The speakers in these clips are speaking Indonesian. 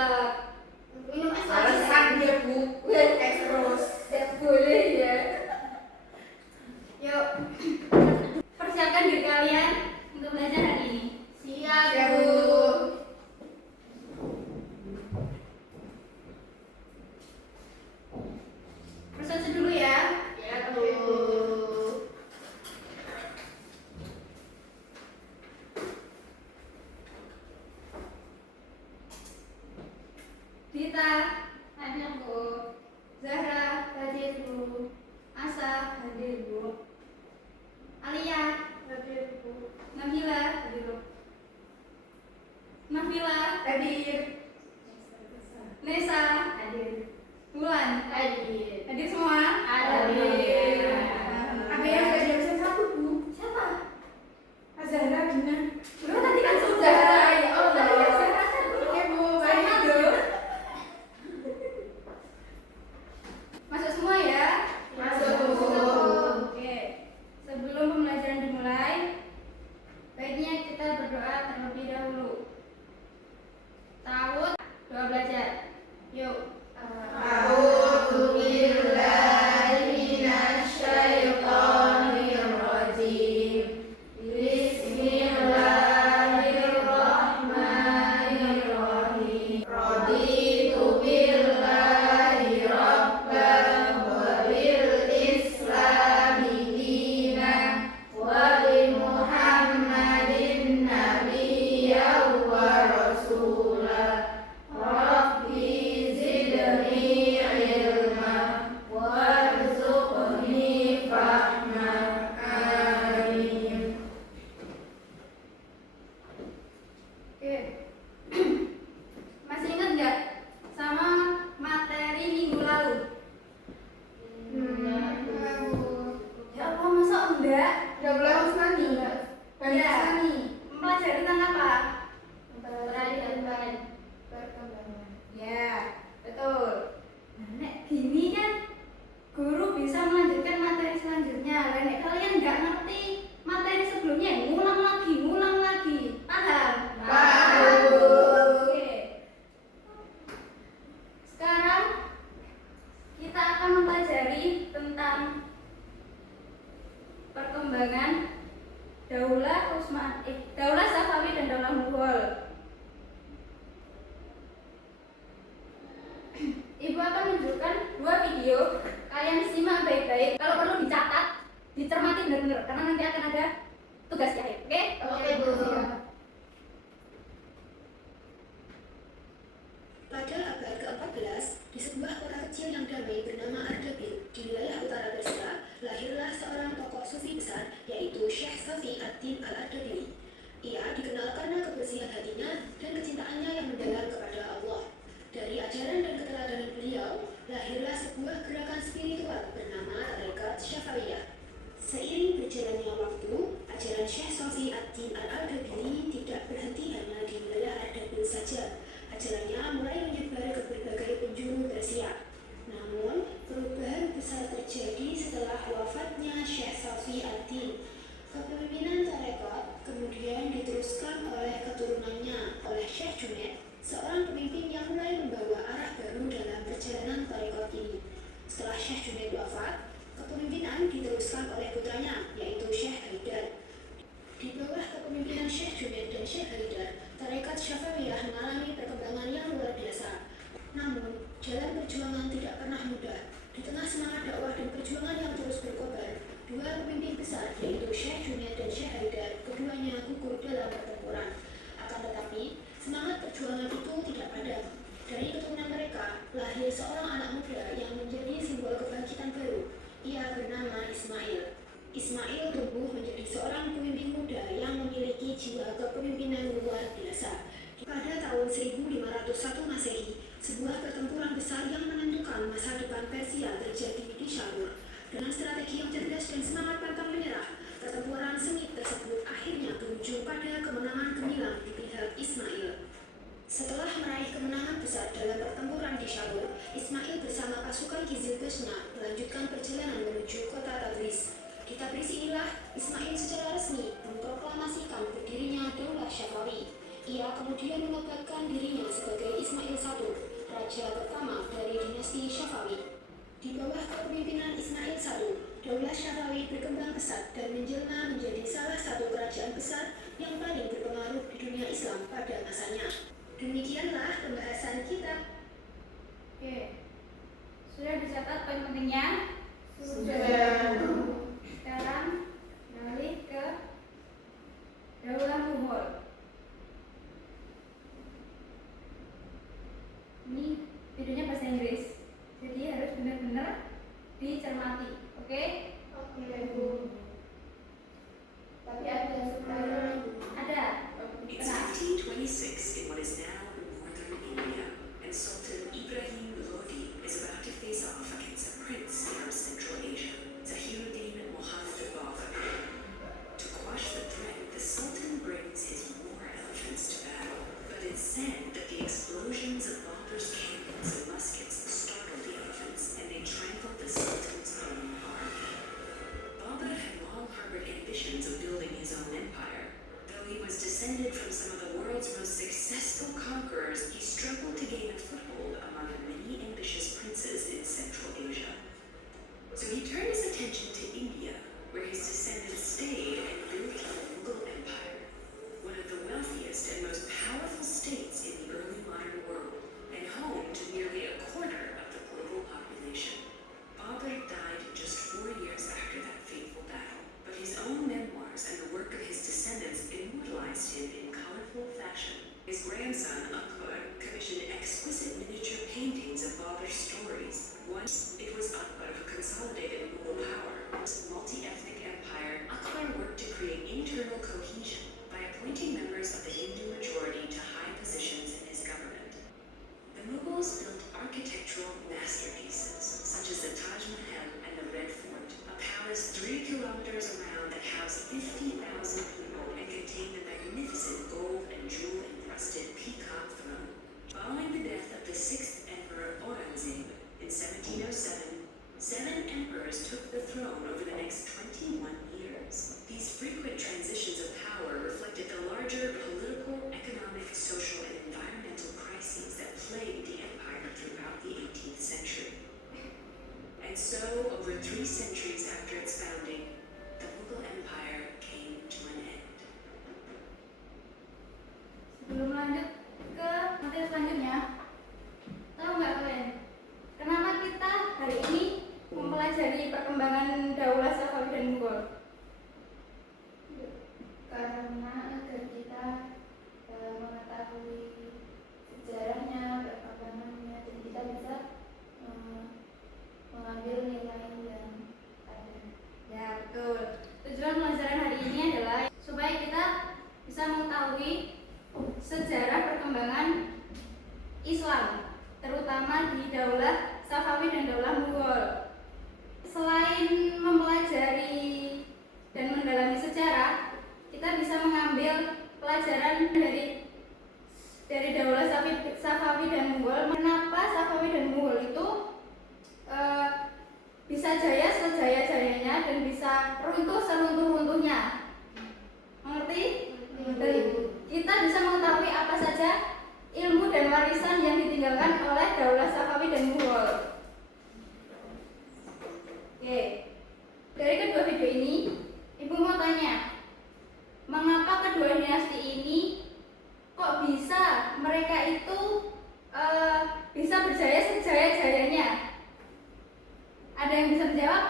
galak. Minum es lagi. Alasan dia bu, es terus. Tidak boleh ya. Yuk, persiapkan diri kalian untuk belajar hari ini. Siap Ya, bu. Persatu dulu ya. Ya bu. Dita, hadir bu. Zahra, hadir bu. Asa, hadir bu. Alia, hadir bu. Nabila, hadir bu. Nabila, Hadir. Nesa, hadir. Bulan, Hadir. hadir semua? Hadir. Ada yang nggak di absen satu bu. Siapa? Azahra Gina. Lu tadi kan sudah. Ya Allah. Ya, Zahra kan dulu. Oke bu, Sama baik. dong. Masuk semua ya? Masuk, Bu. Oke. Sebelum pembelajaran dimulai, baiknya kita berdoa terlebih dahulu. Ta'awudz, doa belajar. Yuk. A'udzu billahi minasyaitonir rajim. Bismillahirrahmanirrahim. Raditu billahi rabban wa bil islami dinan wa bi Muhammadin nabiyyan wa rasulah. Rabbi zidni ilma warzuqni fahma. Amin. Oke. Masih ingat nggak sama materi minggu lalu? Ya Allah, masa enggak? Udah belum Sani? Ya. Sani. Mempelajari tentang apa? Perkembangan. Ya, betul. Nah, nek gini kan guru bisa melanjutkan materi selanjutnya. Lah, nek kalian nggak ngerti materi sebelumnya, ngulang lagi. Paham? Paham. Oke. Sekarang kita akan mempelajari tentang perkembangan Daulah Safawi dan Daulah Mughal. Ibu akan menunjukkan dua video. Kalian simak baik-baik. Kalau perlu dicatat, dicermati benar-benar karena nanti akan ada tugas di akhir. Oke? Oke, Bu. Pada abad ke-14, di sebuah kota kecil yang damai bernama Ardabil, di wilayah utara Persia, lahirlah seorang tokoh sufi besar, yaitu Syekh Safi ad-Din al-Ardabili. Ia dikenal karena kebersihan hatinya dan kecintaannya yang mendalam kepada Allah. Dari ajaran dan keteladanan beliau, lahirlah sebuah gerakan spiritual bernama Tarekat Syafawiyah. Seiring berjalannya waktu, ajaran Syekh Safi ad-Din al-Ardabili tidak berhenti hanya di wilayah Ardabil saja. Ajarannya mulai menyebar ke berbagai penjuru Persia. Namun, perubahan besar terjadi setelah wafatnya Syekh Safi ad-Din. Kepemimpinan tarekat kemudian diteruskan oleh keturunannya, oleh Syekh Junaid, seorang pemimpin yang mulai membawa arah baru dalam perjalanan tarekat ini. Setelah Syekh Junaid wafat, kepemimpinan diteruskan oleh putranya, yaitu Syekh Haidar. Di bawah kepemimpinan Syekh Junaid dan Syekh Haidar, tarekat Syafawiyah mengalami perkembangan yang luar biasa. Namun, jalan perjuangan tidak pernah mudah. Di tengah semangat dakwah dan perjuangan yang terus berkobar, dua pemimpin besar, yaitu Syekh Junaid dan Syekh Haidar, keduanya gugur dalam pertempuran. Akan tetapi, semangat perjuangan itu tidak padam. Dari keturunan mereka, lahir seorang anak muda yang menjadi simbol kebangkitan baru. Ia bernama Ismail. Ismail tumbuh menjadi seorang pemimpin muda yang memiliki jiwa kepemimpinan luar biasa. Pada tahun 1501 Masehi, sebuah pertempuran besar yang menentukan masa depan Persia terjadi di Syarur. Dengan strategi yang cerdas dan semangat pantang menyerah, pertempuran sengit tersebut akhirnya berujung pada kemenangan gemilang di pihak Ismail. Setelah meraih kemenangan besar dalam pertempuran di Syarur, Ismail bersama pasukan Kizilbashna melanjutkan perjalanan menuju kota Tabriz. Di Tabriz inilah Ismail secara resmi memproklamasikan berdirinya Daulah Syafawi. Ia kemudian menetapkan dirinya sebagai Ismail I, raja pertama dari dinasti Syafawi. Di bawah kepemimpinan Ismail I, Daulah Syafawi berkembang pesat dan menjelma menjadi salah satu kerajaan besar yang paling berpengaruh di dunia Islam pada masanya. Demikianlah pembahasan kita. Oke. Sudah dicatat poin pentingnya? Sudah. Sekarang beralih ke Daulah Mughal. Ini videonya bahasa Inggris, jadi harus benar-benar dicermati. Oke? Oke, Bu. Tapi ada subtitle. Ada. It's 1526 in what is now northern India, and Sultan Ibrahim Lodi is about to face off against a prince from Central Asia, Zahiruddin Muhammad Babur. To quash the threat, the Sultan brings his war elephants to battle, but it's said that the explosions of Babur's cannons and muskets startled the elephants, and they trampled the Sultan's own army. Babur had long harbored ambitions of building his own empire. Though he was descended from some of the world's most successful conquerors, he struggled to gain a foothold among the many ambitious princes in Central Asia. So he turned his attention to India, where his descendants stayed and built the Mughal Empire, one of the wealthiest and most powerful states in the early modern world, and home to nearly a quarter of the global population. Babur died just 4 years after that fateful battle, but his own memoirs and the work of his descendants immortalized him in colorful fashion. His grandson, Akbar, commissioned exquisite miniature paintings of Babur's stories. Once it was Akbar who consolidated Mughal power. This multi-ethnic empire, Akbar worked to create internal cohesion by appointing members of the Hindu majority to high positions in his government. The Mughals built architectural masterpieces, such as the Taj Mahal and the Red Fort, a palace 3 kilometers around that housed 50,000 people and contained the magnificent gold and jewel-encrusted peacock throne. Following the death of the 6th Emperor Aurangzeb in 1707, 7 emperors took the throne over the next 21 years. These frequent transitions of power reflected the larger political, economic, social, and environmental crises that plagued the empire throughout the 18th century. And so, over 3 centuries after its founding, the Mughal Empire came to an end. Sebelum lanjut ke materi selanjutnya, tahu nggak kalian kenapa kita hari ini mempelajari perkembangan Daulah Safawi dan Mughal? Karena agar kita mengetahui sejarahnya, perkembangannya, dan kita bisa mengambil nilai yang ada. Ya, betul. Tujuan pelajaran hari ini adalah supaya kita bisa mengetahui sejarah perkembangan Islam, terutama di Daulah Safawi dan Daulah Mughal. Selain mempelajari dan mendalami sejarah, kita bisa mengambil pelajaran dari Daulah Safawi dan Mughal. Kenapa Safawi dan Mughal itu bisa jaya sejaya-jayanya dan bisa runtuh seruntuh-runtuhnya? Mengerti? Dan kita bisa mengetahui apa saja ilmu dan warisan yang ditinggalkan oleh Daulah Safawi dan Mughal. Oke. Dari kedua video ini, Ibu mau tanya, mengapa kedua dinasti ini kok bisa mereka itu bisa berjaya sejaya-jayanya? Ada yang bisa menjawab?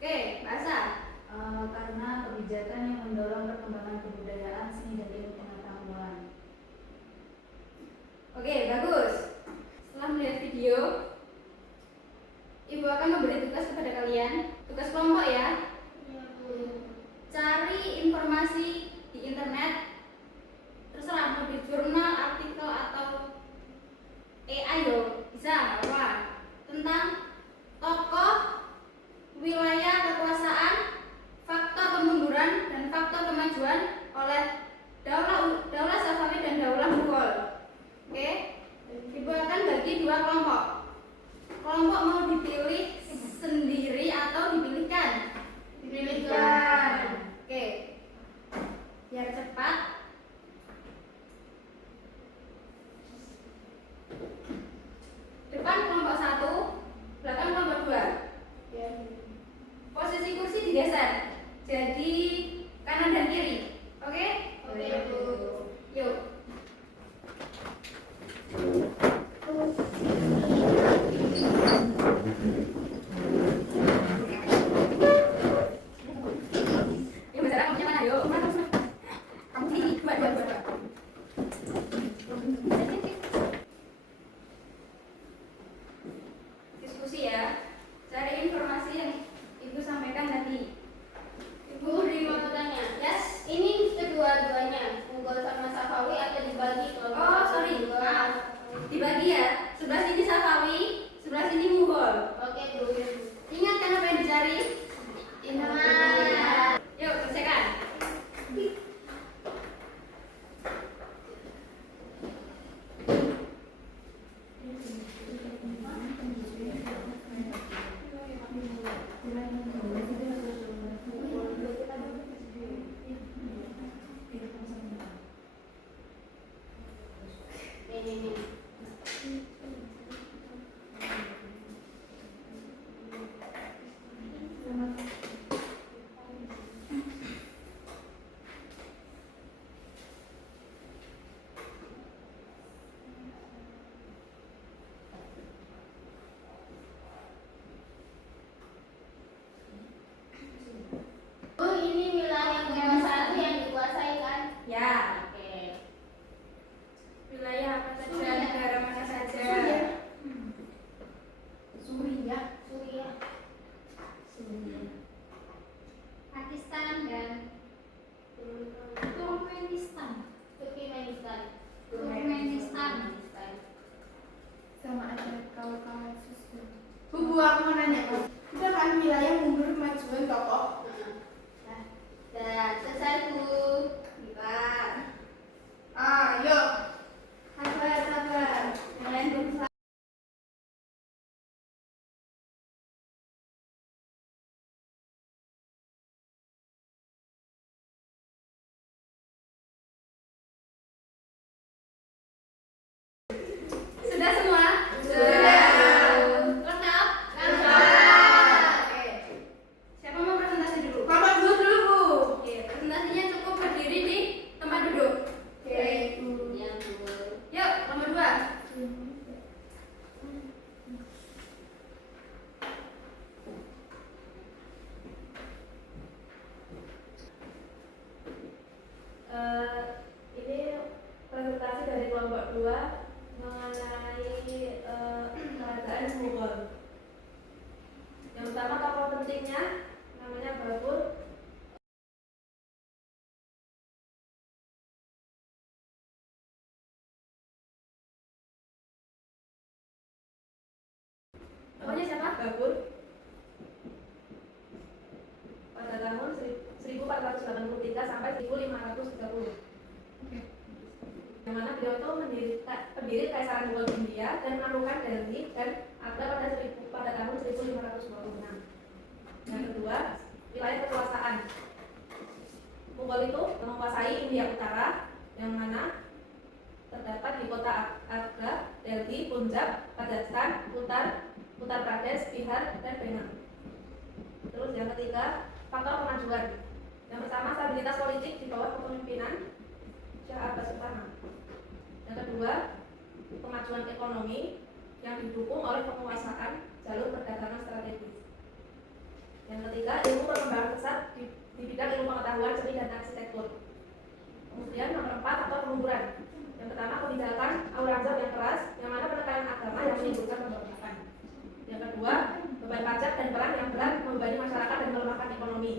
Oke, bahasa. Karena kebijakan yang mendorong perkembangan kebudayaan, seni, dan ilmu pengetahuan. Oke, bagus. Setelah melihat video, Ibu akan memberi tugas kepada kalian, tugas kelompok ya. Cari informasi di internet, terserah mau di jurnal, artikel, atau AI yo, bisa nggak apa, tentang tokoh, wilayah kekuasaan, faktor kemunduran dan faktor kemajuan oleh Daulah Safawi dan Daulah Mughal. Oke, Ibu akan bagi 2 kelompok. Kelompok mau dipilih sendiri atau dipilihkan? Dipilihkan. Oke, biar cepat Depan kelompok 1, belakang kelompok 2. Posisi kursi digeser. Jadi kanan dan kiri. Oke? Oke, Bu. Yuk. Yuk, bicara kamunya mana? Yuk, mana? Kamu sini, dua. Diskusi ya. Cari informasi yang Ibu sampaikan tadi. Bu, mau tanya. Yes. Ini kedua-duanya, Mughal sama Safawi atau dibagi kelompok? Oh, sorry. Maaf. Dibagi ya. Sebelah sini Safawi, sebelah sini Mughal. Oke, Bu. Ingat kan apa yang dicari? Ingat. Yuk, selesaikan. Ini. Bu, ini wilayah Jawa satu yang dikuasai kan? Ya. Oke. Wilayah apa saja, Suriah. negara mana saja. Suriah. Suriah. Pakistan dan Turkmenistan. Turkmenistan. Turkmenistan. Sama ada kawan-kawan susu. Bu, aku mau nanya, Bu. Kita kan wilayah mundur majuan tokoh. Dan selesai, Bu. Bentar. Ayo. Sabar. Kalian berusaha. Sudah semua? Lengkap? Oke. Siapa mau presentasi dulu? Kapan dulu dulu, Bu? Oke, presentasinya cukup berdiri di tempat duduk. Oke. Ya, Bu. Yuk, nomor 2. Ini presentasi dari kelompok 2 mengenai kerajaan Mughal. Yang pertama tokoh pentingnya namanya Babur. Namanya siapa? Babur. Pada tahun 1483 sampai 1530. Yang mana beliau itu pendiri Kaisaran Mughal India dan menaklukkan Delhi dan Agra pada tahun 1526. Yang kedua, wilayah kekuasaan. Mughal itu menguasai India Utara, yang mana terdapat di kota Agra, Delhi, Punjab, Rajasthan, Uttar Pradesh, Bihar, dan Bengal. Terus yang ketiga, faktor kemajuan. Yang pertama, stabilitas politik di bawah kepemimpinan Shah Abbas Utama. Yang kedua, kemajuan ekonomi yang didukung oleh penguasaan jalur perdagangan strategis. Yang ketiga, ilmu perkembangan pesat di bidang ilmu pengetahuan, seni dan arsitektur. Kemudian nomor 4, faktor kemunduran. Yang pertama, kebijakan Aurangzeb yang keras, yang mana penekanan agama yang menimbulkan pemberontakan. Yang kedua, beban pajak dan perang yang berat membebani masyarakat dan melemahkan ekonomi.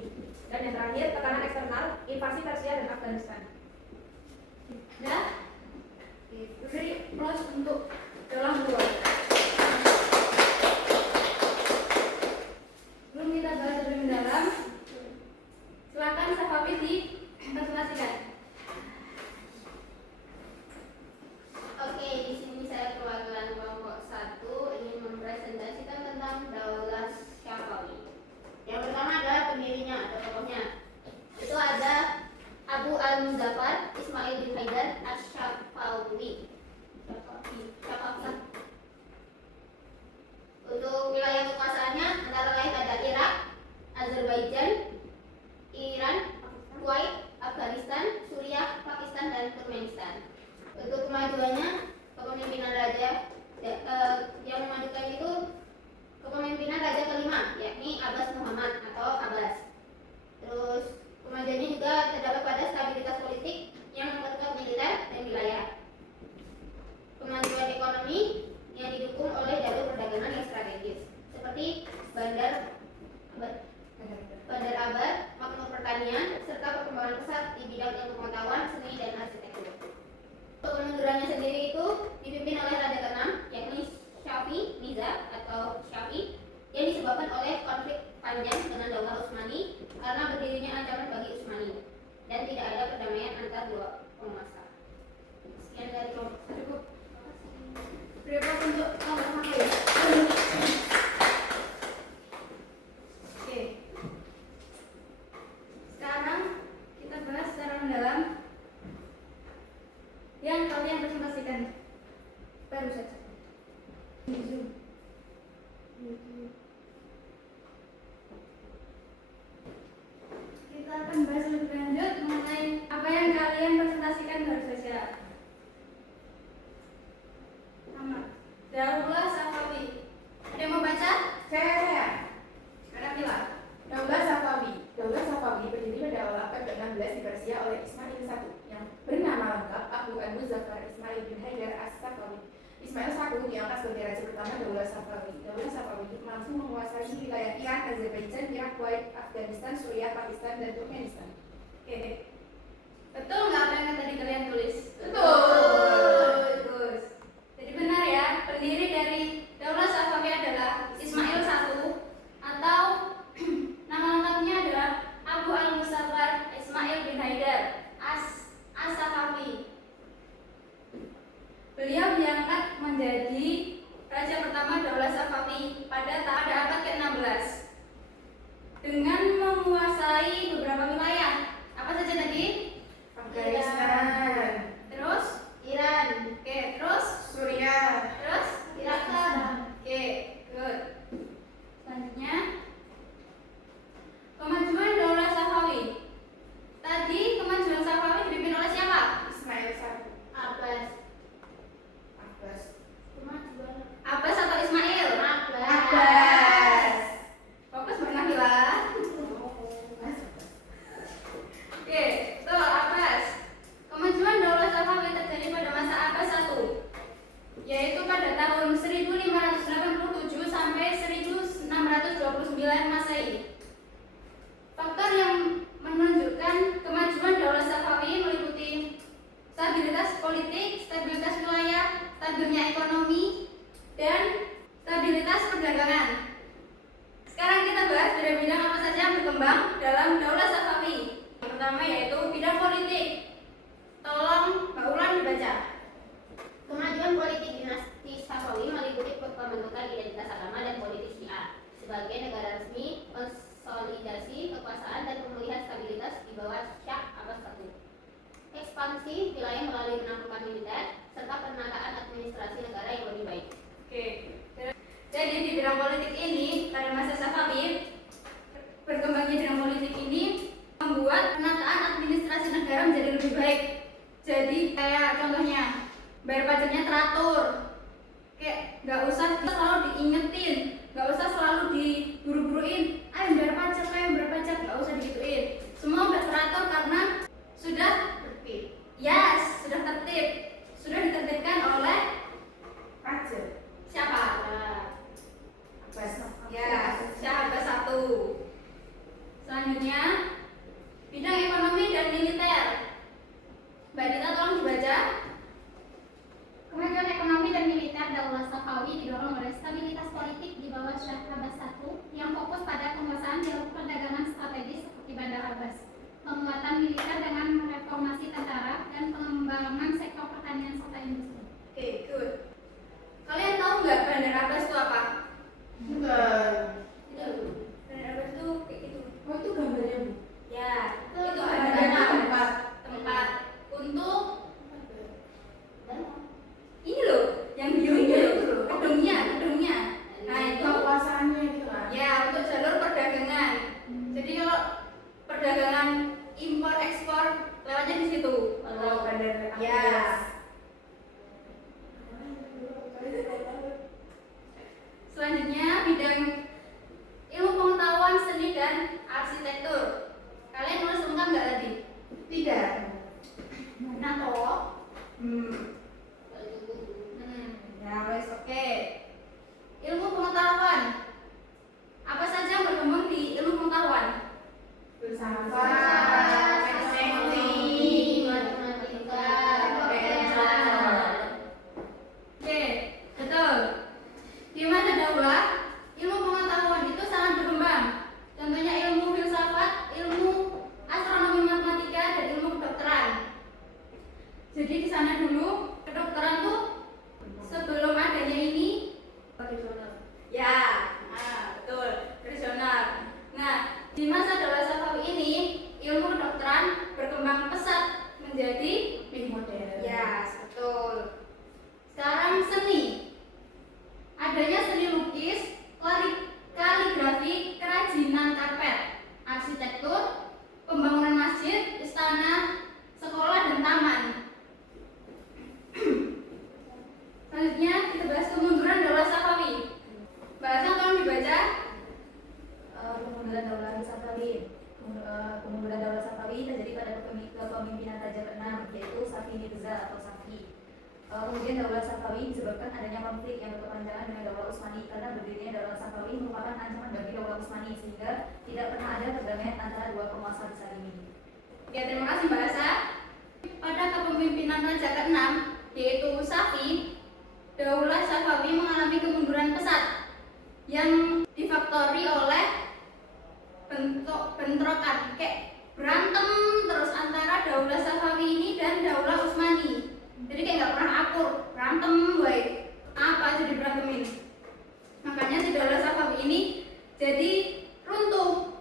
Dan yang terakhir, tekanan eksternal, invasi Persia dan Afghanistan. Ya. Beri plus untuk dalam 2. Sebelum kita bahas lebih mendalam, silakan Safawi dipresentasikan. Oke, di sini saya Bandar abad, makmur pertanian, serta perkembangan pesat di bidang ilmu pengetahuan, seni, dan arsitektur. Untuk penelusurannya sendiri itu dipimpin oleh Raja ke-6, yakni Syafi Miza atau Syafi, yang disebabkan oleh konflik panjang dengan Daulah Utsmani karena berdirinya ancaman bagi Utsmani dan tidak ada perdamaian antar dua penguasa. Sekian dari kelompok cukup. Berapa untuk nomor HP? Oke. Sekarang kita bahas secara mendalam yang kalian presentasikan baru saja. Kita akan bahas lebih lanjut mengenai apa yang kalian presentasikan baru saja. Sama. Daulah Safawi. Ada yang mau baca? Saya. Ada Mila. Daulah Safawi. Daulah Safawi berdiri pada awal abad ke-16 di Persia oleh Ismail I yang bernama lengkap Abu al-Muzaffar Ismail bin Haidar as-Safawi. Ismail I diangkat sebagai raja pertama Daulah Safawi. Daulah Safawi mampu menguasai wilayah Iran, Azerbaijan, Irak, Kuwait, Afghanistan, Suriah, Pakistan, dan Turkmenistan. Oke. Betul nggak apa yang tadi kalian tulis? Betul. Bagus. Jadi benar ya, pendiri dari Daulah Safawi adalah Ismail I atau nama lengkapnya adalah Abu al-Muzaffar Ismail bin Haidar as-Safawi. Beliau diangkat menjadi raja pertama Daulah Safawi pada abad ke-16 dengan menguasai beberapa wilayah. Apa saja tadi? Afghanistan, Terus Iran, oke, terus Suriah, terus Irak, oke, good. Selanjutnya kemajuan Daulah Safawi. Tadi kemajuan Safawi dipimpin oleh siapa? Ismail I. Abbas, Abbas. Abbas atau Ismail? Abbas. Fokus Nabila. Oke, tuh Abbas. Kemajuan Daulah Safawi terjadi pada masa Abbas I, yaitu pada tahun 1587 sampai 1629 Masehi. Faktor yang menunjukkan kemajuan Daulah Safawi meliputi stabilitas politik, stabilitas wilayah, stabilnya ekonomi, dan stabilitas perdagangan. Sekarang kita bahas bidang-bidang apa saja yang berkembang dalam Daulah Safawi. Yang pertama yaitu bidang politik. Tolong Mbak Ulan dibaca. Kemajuan politik dinasti Safawi meliputi pembentukan identitas agama dan politik Syiah sebagai negara resmi, konsolidasi kekuasaan, dan pemulihan stabilitas di bawah Syah Abbas I. Ekspansi wilayah melalui penaklukan militer serta penataan administrasi negara yang lebih baik. Oke. Jadi di bidang politik ini pada masa Safawi berkembangnya bidang politik ini membuat penataan administrasi negara menjadi lebih baik. Jadi kayak contohnya bayar pajaknya teratur, kayak nggak usah selalu diingetin, nggak usah selalu diburu-buruin, ayo bayar pajak, nggak usah digituin. Semua udah teratur karena sudah Tertib. yes, sudah tertib, sudah ditertibkan oleh Raja. siapa? Abbas. Ya, Syah Abbas I. Selanjutnya bidang ekonomi dan militer. Mbak Dita tolong dibaca. Kemajuan ekonomi dan militer Daulah Safawi didorong oleh stabilitas politik di bawah Syah Abbas I yang fokus pada penguasaan jalur perdagangan strategis seperti Bandar Abbas, penguatan militer dengan reformasi tentara, dan pengembangan sektor pertanian serta industri. Oke, good. Kalian tahu nggak Bandar Abbas itu apa? Bukan. Bandar Abbas itu kayak gitu. Oh, itu gambarnya, Bu. Ya, itu Ada gambaran tempat. untuk ini loh, yang biru itu loh, gedungnya. Nah itu Kekuasaannya gitu kan. ya untuk jalur perdagangan. Jadi kalau perdagangan impor ekspor lewatnya di situ. Oh, bandar. Ya, kedua, ilmu pengetahuan itu sangat berkembang. Contohnya ilmu filsafat, ilmu astronomi matematika, dan ilmu kedokteran. Jadi di sana dulu kedokteran tuh sebelum adanya ini Tradisional. ya, betul, tradisional. Nah, di masa Daulah Safawi ini ilmu kedokteran berkembang pesat menjadi lebih modern. ya, betul. Sekarang seni. Adanya seni lukis, kaligrafi, kerajinan karpet, arsitektur, pembangunan masjid, istana, sekolah, dan taman. Selanjutnya kita bahas kemunduran Daulah Safawi. Bahasan tolong dibaca. Kemunduran Daulah Safawi. Kemunduran Daulah Safawi terjadi pada kepemimpinan Raja ke-6 yaitu Safi Mirza atau Safi. Kemudian Daulah Safawi disebabkan adanya konflik yang berkepanjangan dengan Daulah Utsmani karena berdirinya Daulah Safawi merupakan ancaman bagi Daulah Utsmani sehingga tidak pernah ada perdamaian antara dua penguasa besar ini. Ya, terima kasih Mbak Asa. Pada kepemimpinan Raja ke-6 yaitu Safi, Daulah Safawi mengalami kemunduran pesat yang difaktori oleh bentrokan kayak berantem terus antara Daulah Safawi ini dan Daulah Utsmani. Jadi kayak nggak pernah akur, berantem, woy. Apa aja diberantemin. Makanya si Daulah Safawi ini jadi runtuh,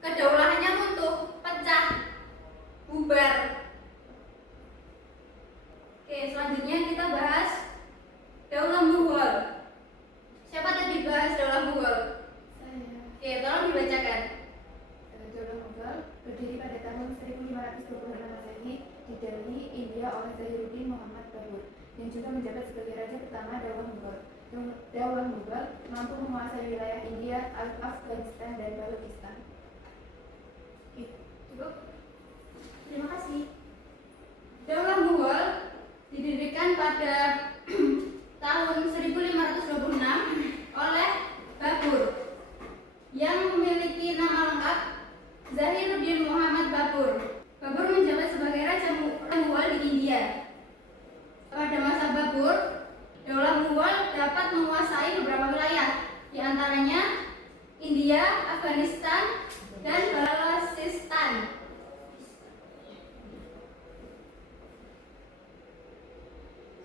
kedaulahannya runtuh, pecah, bubar. Oke, selanjutnya kita bahas Daulah Mughal. Siapa tadi bahas Daulah Mughal? Saya. Oke, tolong dibacakan. Daulah Mughal berdiri pada tahun 1526 Masehi di Delhi, India oleh Zahiruddin Muhammad Babur yang juga menjabat sebagai raja pertama Daulah Mughal. Daulah Mughal mampu menguasai wilayah India, Afghanistan, dan Balochistan. Cukup. Terima kasih. Daulah Mughal didirikan pada tahun 1526 oleh Babur yang memiliki nama lengkap Zahiruddin Muhammad Babur. Babur menjabat sebagai Raja Mughal di India. Pada masa Babur, Daulah Mughal dapat menguasai beberapa wilayah, di antaranya India, Afghanistan, dan Balochistan.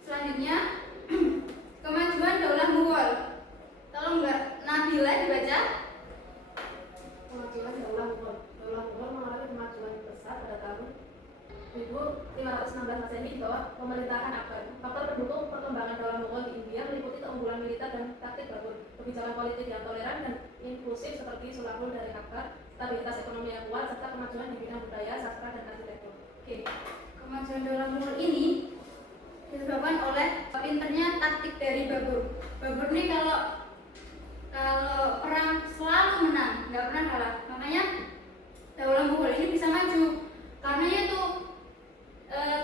Selanjutnya, kemajuan Daulah Mughal. Tolong Mbak Nabila dibaca. Kemajuan Daulah Mughal. Daulah Mughal mengalami kemajuan besar pada tahun 1516 Masehi di bawah pemerintahan Akbar. Faktor pendukung perkembangan Daulah Mughal di India meliputi keunggulan militer dan taktik Babur, kebijakan politik yang toleran dan inklusif seperti Sulangul dari Akbar, stabilitas ekonomi yang kuat, serta kemajuan di bidang budaya, sastra, dan arsitektur. Oke. Kemajuan Daulah Mughal ini disebabkan oleh pinternya taktik dari Babur. Babur ini kalau perang selalu menang, nggak pernah kalah. Makanya Daulah Mughal ini bisa maju karena itu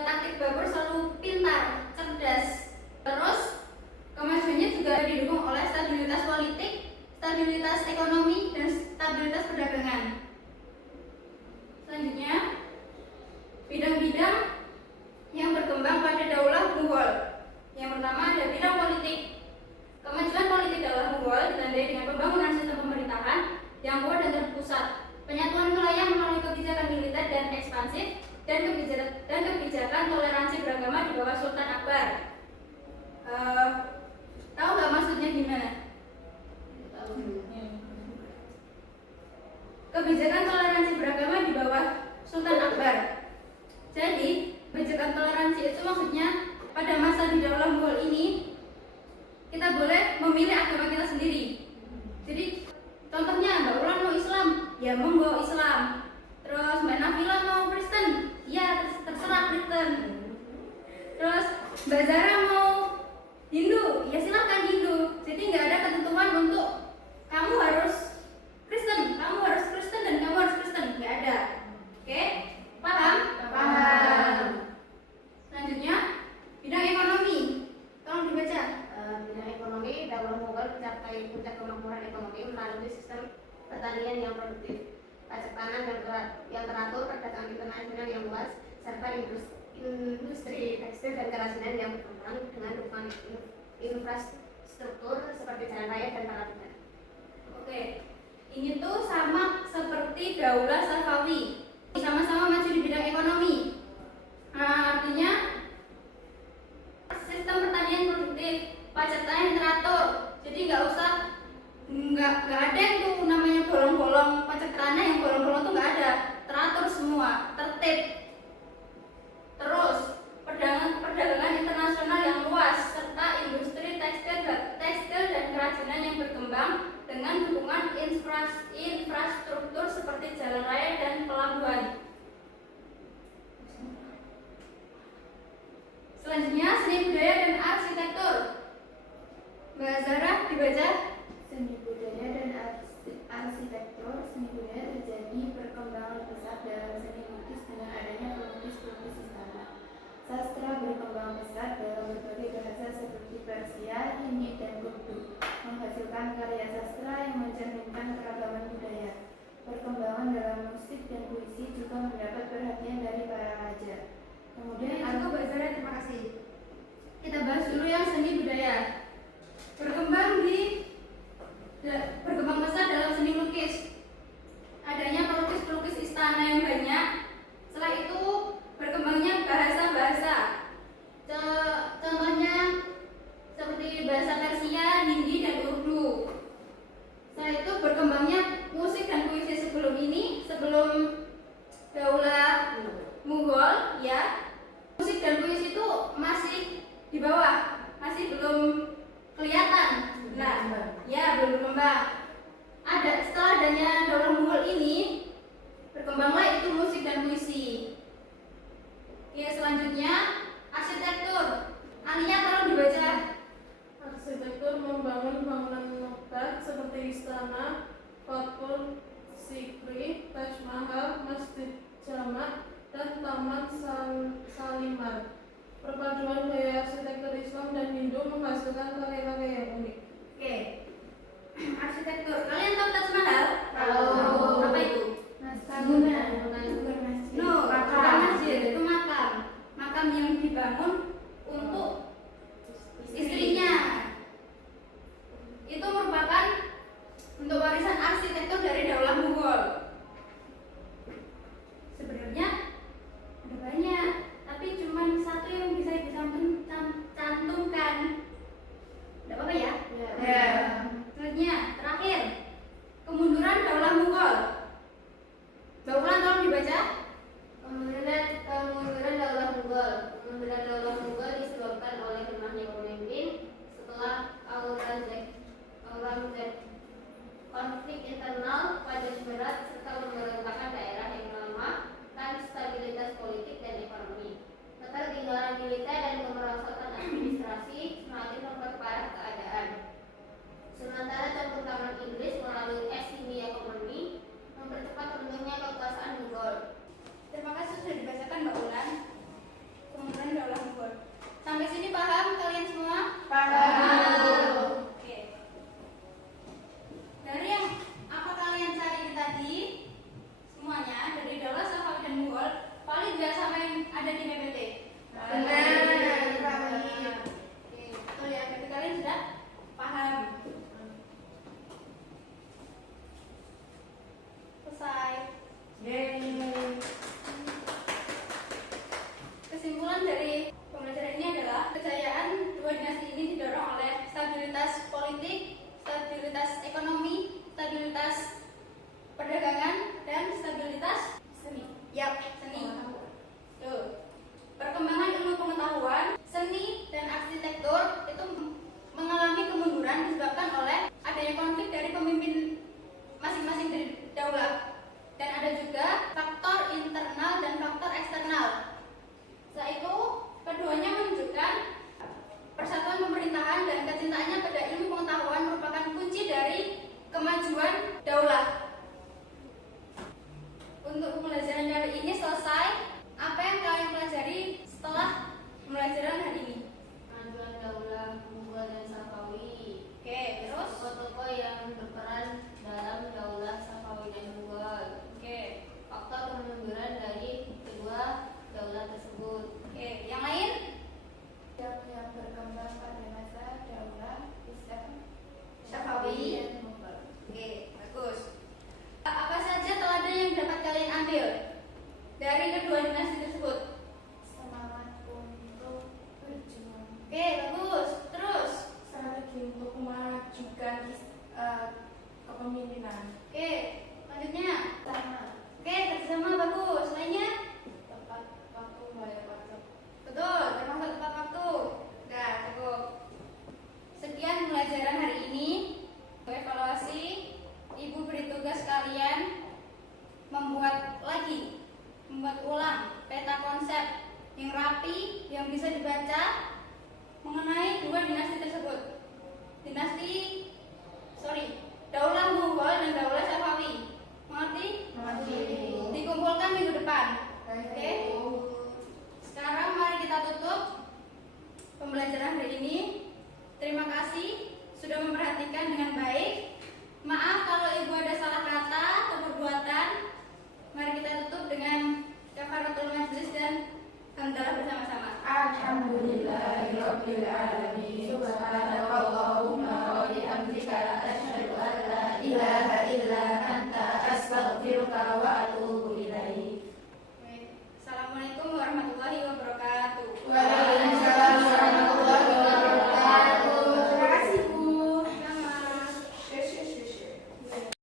taktik Babur selalu pintar, cerdas. Terus kemajuannya juga didukung oleh stabilitas politik, stabilitas ekonomi, dan stabilitas perdagangan. Selanjutnya, bidang-bidang yang berkembang pada Daulah Mughal. Yang pertama ada bidang politik. Kemajuan politik Daulah Mughal ditandai dengan pembangunan sistem pemerintahan yang kuat dan terpusat, penyatuan wilayah melalui kebijakan militer dan ekspansif, dan kebijakan toleransi beragama di bawah Sultan Akbar. Tahu nggak maksudnya gimana? Kebijakan toleransi beragama di bawah Sultan Akbar. Jadi, kebijakan toleransi itu maksudnya pada masa di Daulah Mughal ini kita boleh memilih agama kita sendiri. Jadi, contohnya Mbak Ulan mau Islam, ya monggo Islam. Terus Mbak Nabila mau Kristen, ya terserah Kristen. Terus Mbak Zara mau Hindu, ya silakan Hindu. Jadi nggak ada ketentuan untuk kamu harus Kristen, kamu harus Kristen, dan kamu harus Kristen, nggak ada. Oke, paham? Paham. Selanjutnya bidang ekonomi, tolong dibaca. Bidang ekonomi, Daulah Mughal mencapai puncak kemakmuran ekonomi melalui sistem pertanian yang produktif, pajak tanah yang teratur, perdagangan internasional yang luas, serta industri tekstil dan kerajinan yang berkembang dengan dukungan infrastruktur seperti jalan raya dan Ini tuh sama seperti Daulah Safawi, sama-sama maju di bidang ekonomi. Nah, artinya sistem pertanian produktif, pajaknya yang teratur. Jadi nggak ada itu namanya bolong-bolong pajak tanah, yang bolong-bolong tuh nggak ada, teratur semua, tertib. Terus perdagangan internasional yang luas serta industri tekstil dan kerajinan yang berkembang dengan dukungan infrastruktur seperti jalan raya dan pelabuhan. Selanjutnya seni budaya dan arsitektur. Mbak Zara dibaca. Seni budaya dan arsitektur. Seni budaya terjadi perkembangan pesat dalam seni lukis dengan adanya pelukis-pelukis istana. Sastra berkembang pesat dalam berbagai bahasa seperti Persia, Hindi, dan Urdu, menghasilkan karya sastra yang mencerminkan keragaman budaya. Perkembangan dalam musik dan puisi juga mendapat perhatian dari para raja. Kemudian Aku Mbak Zara, terima kasih. Kita bahas dulu yang seni budaya. Berkembang pesat dalam seni lukis. Adanya pelukis-pelukis istana yang banyak. Setelah itu berkembangnya bahasa-bahasa. Contohnya seperti bahasa Persia, Hindi, dan Urdu. Setelah itu berkembangnya musik dan puisi. Sebelum Daulah Mughal, ya, musik dan puisi itu masih di bawah, masih belum kelihatan. Nah, ya, belum berkembang. Setelah adanya Daulah Mughal ini, berkembanglah itu musik dan puisi. Ya, selanjutnya arsitektur. Alia tolong dibaca. Arsitektur membangun bangunan megah seperti istana, Fathul Sikri, Taj Mahal, Masjid Jamak, dan Taman Salimar. Perpaduan gaya arsitektur Islam dan Hindu menghasilkan karya-karya yang unik. Oke. Arsitektur. Kalian tahu Taj Mahal? Tahu. Apa itu? bangunan. No, bukan masjid, itu makam. Makam yang dibangun untuk istrinya. Itu merupakan untuk warisan arsitektur dari Daulah Mughal. Sebenarnya ada banyak, tapi cuma satu yang bisa dicantumkan. Tidak apa-apa ya? Ya. Selanjutnya, terakhir, kemunduran Daulah Mughal. Mbak Ulan tolong dibaca. Kemunduran Daulah Mughal. Kemunduran Daulah Mughal disebabkan oleh lemahnya pemimpin setelah Aurangzeb. Konflik internal, pajak berat, serta pemberontakan daerah yang melemahkan stabilitas politik dan ekonomi. Ketertinggalan militer dan kemerosotan administrasi semakin memperparah keadaan. Sementara campur tangan Inggris melalui East India Company mempercepat runtuhnya kekuasaan Mughal. Terima kasih sudah dibacakan Mbak Ulan. Kemunduran Daulah Mughal. Sampai sini paham kalian semua? Paham. Oke. Dari yang apa kalian cari tadi, semuanya dari Daulah Safawi dan Mughal, paling nggak sama yang ada di PPT. Benar. Oke, betul ya. Berarti kalian sudah paham. Selesai. Kesimpulan dari pembelajaran ini adalah kejayaan dua dinasti ini didorong oleh stabilitas politik, stabilitas ekonomi, stabilitas perdagangan, dan stabilitas seni. Yap, seni. Tuh. Perkembangan ilmu pengetahuan, seni, dan arsitektur itu mengalami kemunduran disebabkan oleh adanya konflik dari pemimpin masing-masing dari daulah. Dan ada juga faktor internal dan faktor eksternal. Setelah itu, keduanya menunjukkan persatuan pemerintahan dan kecintaannya pada ilmu pengetahuan merupakan kunci dari kemajuan daulah. Untuk pembelajaran kali ini selesai. Apa yang kalian pelajari setelah pembelajaran hari ini? Kemajuan Daulah Mughal dan Safawi. memajukan kepemimpinan. Oke,